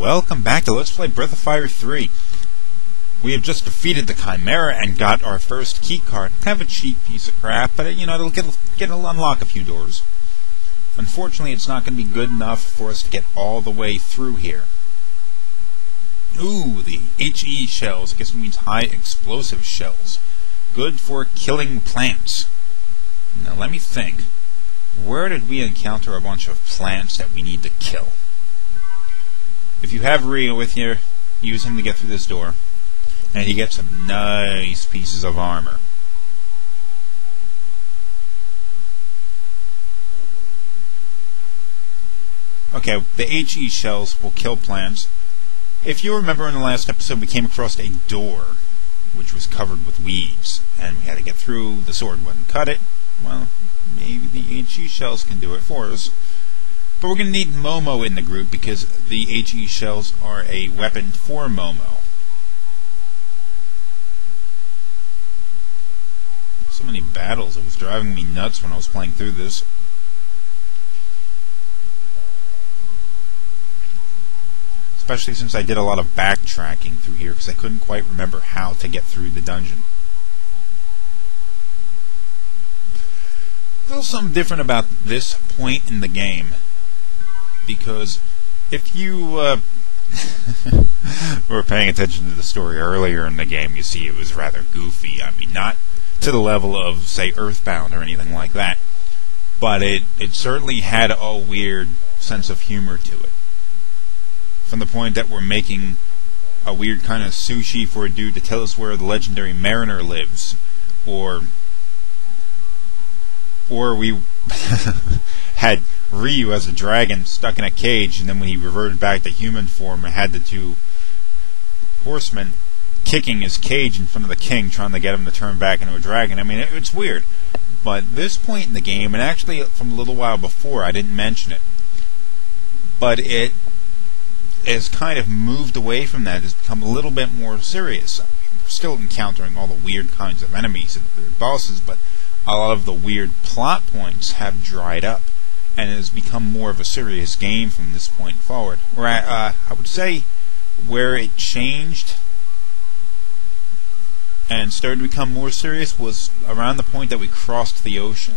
welcome back to Let's Play Breath of Fire 3. We have just defeated the Chimera and got our first key card. Kind of a cheap piece of crap, but it'll unlock a few doors. Unfortunately, it's not going to be good enough for us to get all the way through here. Ooh, the HE shells. I guess it means high explosive shells. Good for killing plants. Now let me think. Where did we encounter a bunch of plants that we need to kill? If you have Rio with you, use him to get through this door. And you get some nice pieces of armor. Okay, the HE shells will kill plants. If you remember in the last episode, we came across a door which was covered with weeds, and we had to get through. The sword wouldn't cut it. Well, maybe the HE shells can do it for us. But we're going to need Momo in the group because the HE shells are a weapon for Momo. So many battles, it was driving me nuts when I was playing through this. Especially since I did a lot of backtracking through here because I couldn't quite remember how to get through the dungeon. There's something different about this point in the game. Because if you were paying attention to the story earlier in the game, you see it was rather goofy. I mean, not to the level of, say, Earthbound or anything like that. But it certainly had a weird sense of humor to it. From the point that we're making a weird kind of sushi for a dude to tell us where the legendary mariner lives. Or we had Ryu as a dragon stuck in a cage, and then when he reverted back to human form, it had the two horsemen kicking his cage in front of the king, trying to get him to turn back into a dragon. I mean, it's weird. But this point in the game, and actually from a little while before, I didn't mention it, but it has kind of moved away from that. It's become a little bit more serious. I mean, we're still encountering all the weird kinds of enemies and weird bosses, but a lot of the weird plot points have dried up, and it has become more of a serious game from this point forward. Or I would say where it changed and started to become more serious was around the point that we crossed the ocean,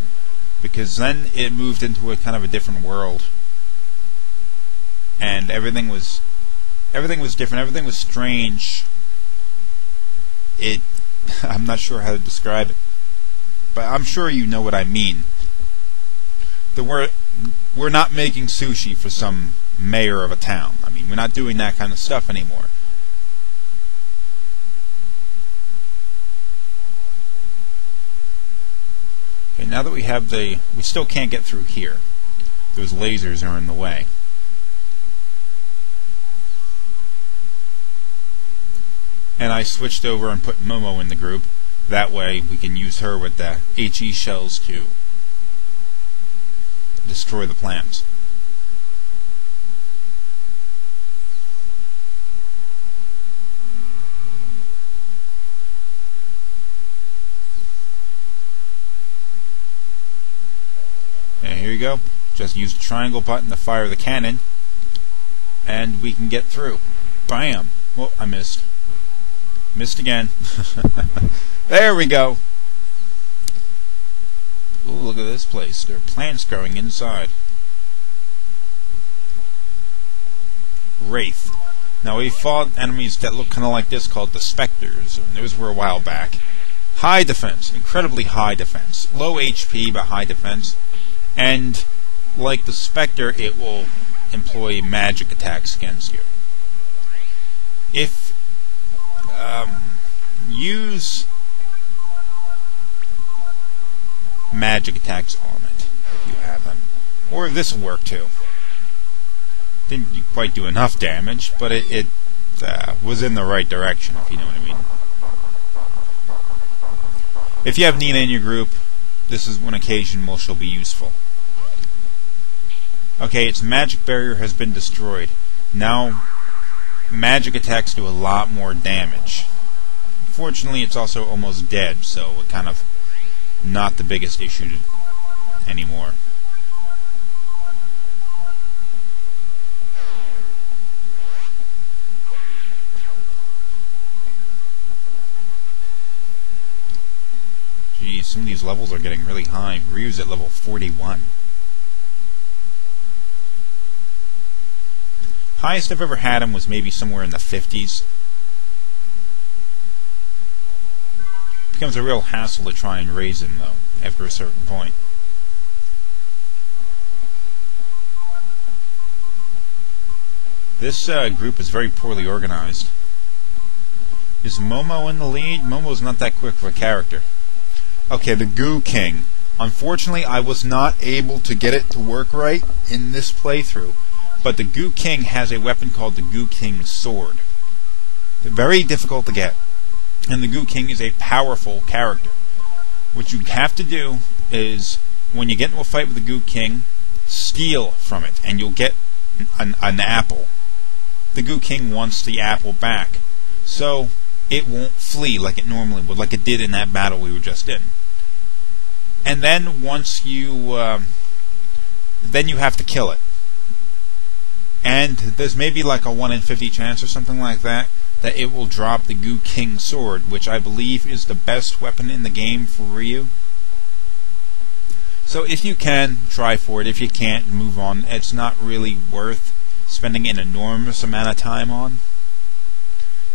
because then it moved into a kind of a different world, and everything was different. Everything was strange. I'm not sure how to describe it, but I'm sure you know what I mean. We're not making sushi for some mayor of a town. I mean, we're not doing that kind of stuff anymore. Okay, now that we have we still can't get through here. Those lasers are in the way. And I switched over and put Momo in the group. That way we can use her with the HE shells to destroy the plants. And here you go. Just use the triangle button to fire the cannon, and we can get through. Bam! Well, I missed. Missed again. There we go. Ooh, look at this place. There are plants growing inside. Wraith. Now, we fought enemies that look kind of like this called the Spectres, and those were a while back. High defense. Incredibly high defense. Low HP, but high defense. And, like the Spectre, it will employ magic attacks against you. If use magic attacks on it, if you have them. Or this will work too. Didn't quite do enough damage, but it was in the right direction, if you know what I mean. If you have Nina in your group, this is one occasion where she'll be useful. Okay, its magic barrier has been destroyed. Now, magic attacks do a lot more damage. Fortunately, it's also almost dead, so it kind of not the biggest issue anymore. Jeez, some of these levels are getting really high. Ryu's at level 41. Highest I've ever had him was maybe somewhere in the 50s. Becomes a real hassle to try and raise him, though, after a certain point. This group is very poorly organized. Is Momo in the lead? Momo's not that quick of a character. Okay, the Goo King. Unfortunately, I was not able to get it to work right in this playthrough. But the Goo King has a weapon called the Goo King Sword. Very difficult to get. And the Goo King is a powerful character. What you have to do is, when you get into a fight with the Goo King, steal from it, and you'll get an apple. The Goo King wants the apple back. So, it won't flee like it normally would, like it did in that battle we were just in. And then once you... then you have to kill it. And there's maybe like a 1 in 50 chance or something like that it will drop the Goo King Sword, which I believe is the best weapon in the game for Ryu. So if you can, try for it. If you can't, move on. It's not really worth spending an enormous amount of time on.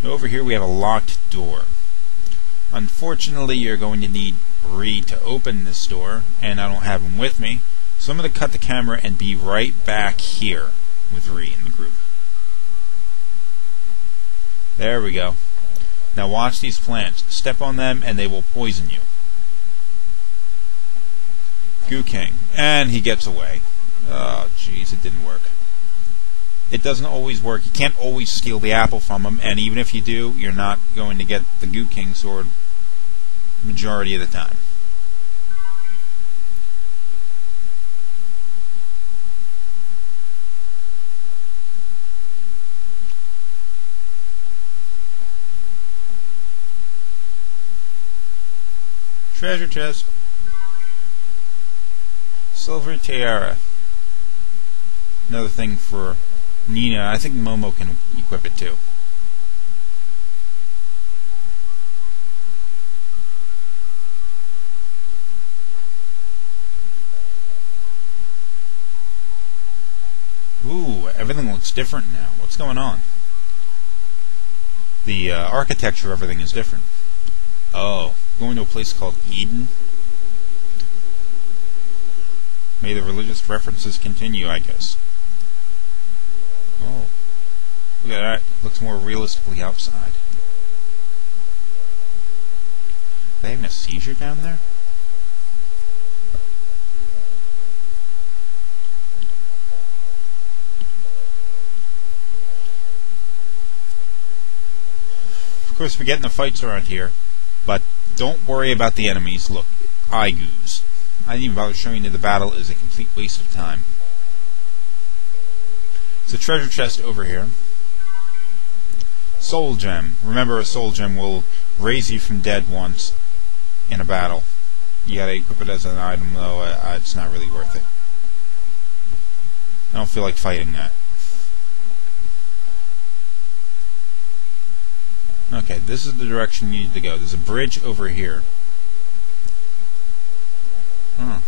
Over here we have a locked door. Unfortunately, you're going to need Ree to open this door, and I don't have him with me. So I'm going to cut the camera and be right back here with Ree in the group. There we go. Now watch these plants. Step on them and they will poison you. Goo King. And he gets away. Oh, jeez, it didn't work. It doesn't always work. You can't always steal the apple from him, and even if you do, you're not going to get the Goo King Sword majority of the time. Treasure chest. Silver tiara. Another thing for Nina. I think Momo can equip it too. Ooh, everything looks different now. What's going on? The architecture of everything is different. Oh, going to a place called Eden? May the religious references continue, I guess. Oh, look at that. Looks more realistically outside. Are they having a seizure down there? Of course, we get in the fights around here, but don't worry about the enemies. Look, Igoos. I didn't even bother showing you the battle. Is a complete waste of time. It's a treasure chest over here. Soul gem. Remember, a soul gem will raise you from dead once in a battle. You gotta equip it as an item, though. It's not really worth it. I don't feel like fighting that. Okay, this is the direction you need to go. There's a bridge over here. Huh.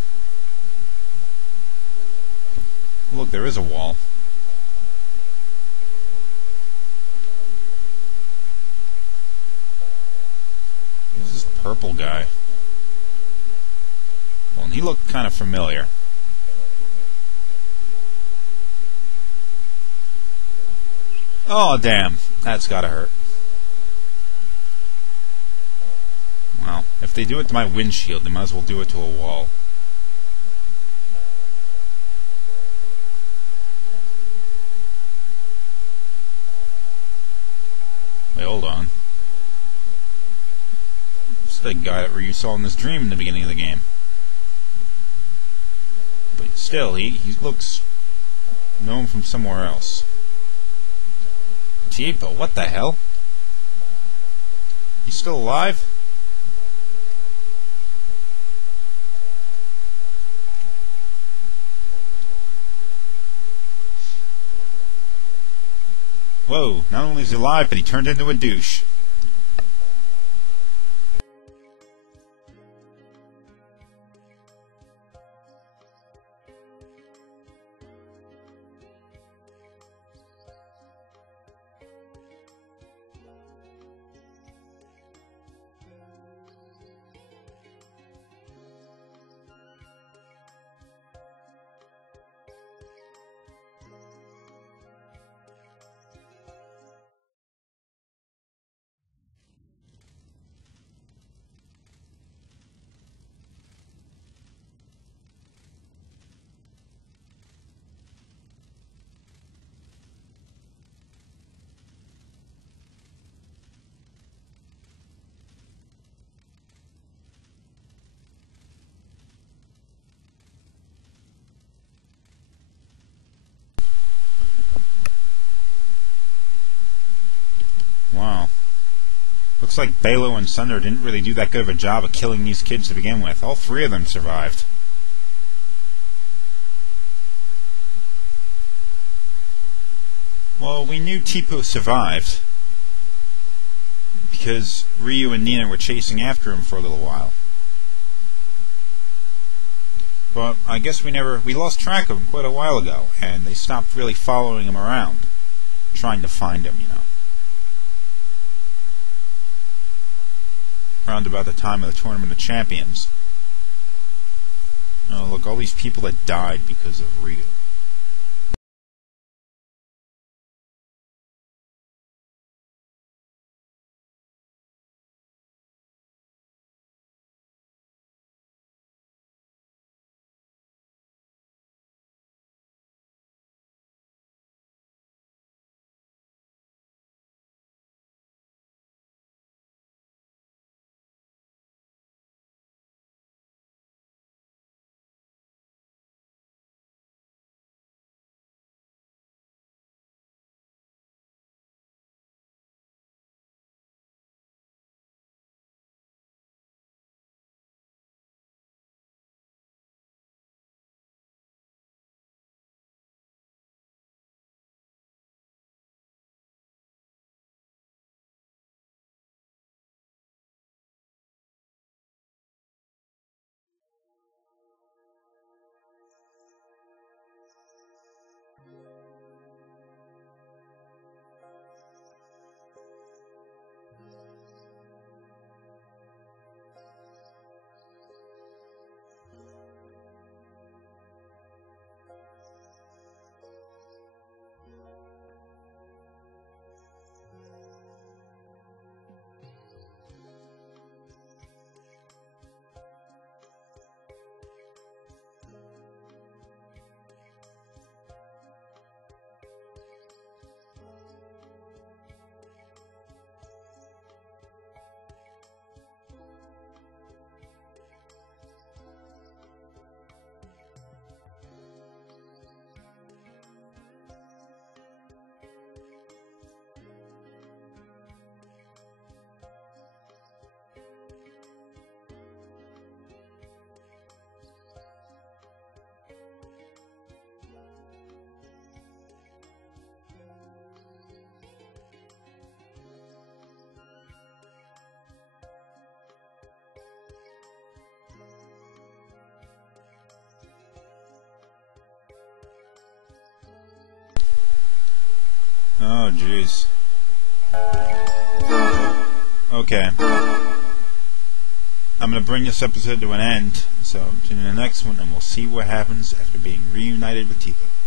Look, there is a wall. Who's this purple guy? Well, he looked kind of familiar. Oh, damn. That's gotta hurt. Well, if they do it to my windshield, they might as well do it to a wall. Wait, hold on. This is the guy that you saw in this dream in the beginning of the game. But still, he looks known from somewhere else. Tipo, what the hell? You still alive? Whoa, not only is he alive, but he turned into a douche. Wow. Looks like Balo and Sunder didn't really do that good of a job of killing these kids to begin with. All three of them survived. Well, we knew Tipo survived because Ryu and Nina were chasing after him for a little while. But I guess we lost track of him quite a while ago, and they stopped really following him around, trying to find him, Around about the time of the Tournament of Champions. Oh, look, all these people that died because of Ryu. Oh, jeez. Okay. I'm going to bring this episode to an end, so tune in the next one and we'll see what happens after being reunited with Tipo.